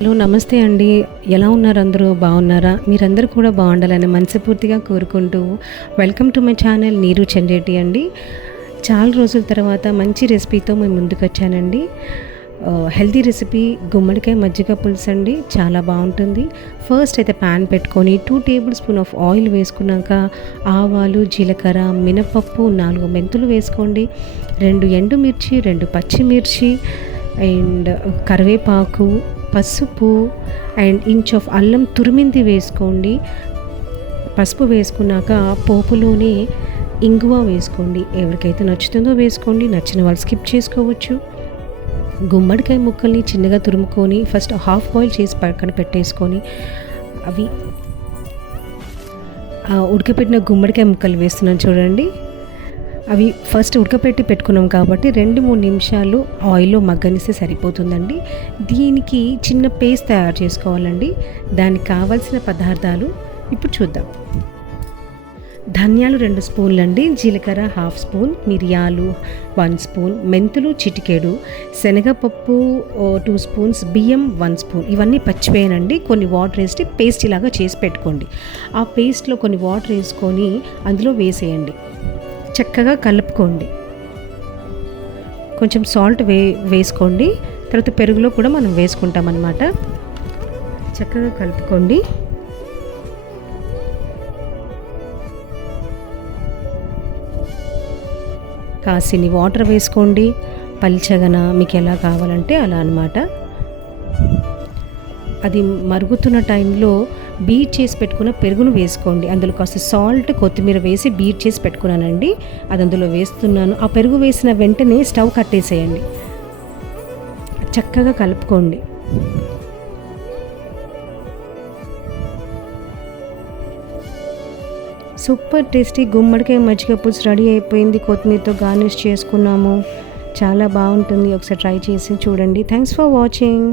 Hello నమస్తే అండి. ఎలా ఉన్నారు అందరూ? బాగున్నారా? మీరందరూ కూడా బాగుండాలని మనస్ఫూర్తిగా కోరుకుంటూ వెల్కమ్ టు మై ఛానల్ నీరు చండేటి అండి. చాలా రోజుల తర్వాత మంచి రెసిపీతో మేము ముందుకు వచ్చానండి. హెల్తీ రెసిపీ గుమ్మడికాయ మజ్జిగ పులుసు అండి. చాలా బాగుంటుంది. ఫస్ట్ అయితే ప్యాన్ పెట్టుకొని 2 టేబుల్ స్పూన్ ఆఫ్ ఆయిల్ వేసుకున్నాక ఆవాలు, జీలకర్ర, మినపప్పు, 4 మెంతులు వేసుకోండి. 2 ఎండుమిర్చి, 2 పచ్చిమిర్చి అండ్ కరివేపాకు, పసుపు అండ్ ఇంచ్ ఆఫ్ అల్లం తురిమింది వేసుకోండి. పసుపు వేసుకున్నాక పోపులోనే ఇంగువ వేసుకోండి. ఎవరికైతే నచ్చుతుందో వేసుకోండి, నచ్చిన వాళ్ళు స్కిప్ చేసుకోవచ్చు. గుమ్మడికాయ ముక్కల్ని చిన్నగా తురుముకొని ఫస్ట్ హాఫ్ బాయిల్ చేసి పక్కన పెట్టేసుకొని అవి ఉడకపెట్టిన గుమ్మడికాయ ముక్కలు వేస్తున్నాను చూడండి. అవి ఫస్ట్ ఉడకపెట్టి పెట్టుకున్నాం కాబట్టి 2-3 నిమిషాలు ఆయిల్లో మగ్గనిస్తే సరిపోతుందండి. దీనికి చిన్న పేస్ట్ తయారు చేసుకోవాలండి. దానికి కావాల్సిన పదార్థాలు ఇప్పుడు చూద్దాం. ధనియాలు 2 స్పూన్లు అండి, జీలకర్ర 1/2 స్పూన్, మిరియాలు 1 స్పూన్, మెంతులు చిటికెడు, శనగపప్పు 2 స్పూన్స్, బియ్యం 1 స్పూన్. ఇవన్నీ పచ్చివేయనండి. కొన్ని వాటర్ వేసి పేస్ట్ ఇలాగా చేసి పెట్టుకోండి. ఆ పేస్ట్లో కొన్ని వాటర్ వేసుకొని అందులో వేసేయండి. చక్కగా కలుపుకోండి. కొంచెం సాల్ట్ వేసుకోండి. తర్వాత పెరుగులో కూడా మనం వేసుకుంటాం అన్నమాట. చక్కగా కలుపుకోండి. కాసిని వాటర్ వేసుకోండి. పల్చగన మీకు ఎలా కావాలంటే అలా అన్నమాట. అది మరుగుతున్న టైంలో బీట్ చేసి పెట్టుకున్న పెరుగును వేసుకోండి. అందులో కాస్త సాల్ట్, కొత్తిమీర వేసి బీట్ చేసి పెట్టుకున్నానండి. అది అందులో వేస్తున్నాను. ఆ పెరుగు వేసిన వెంటనే స్టవ్ కట్టేసేయండి. చక్కగా కలుపుకోండి. సూపర్ టేస్టీ గుమ్మడికాయ మజ్జిగ పులుసు రెడీ అయిపోయింది. కొత్తిమీరతో గార్నిష్ చేసుకున్నాము. చాలా బాగుంటుంది. ఒకసారి ట్రై చేసి చూడండి. Thanks for watching.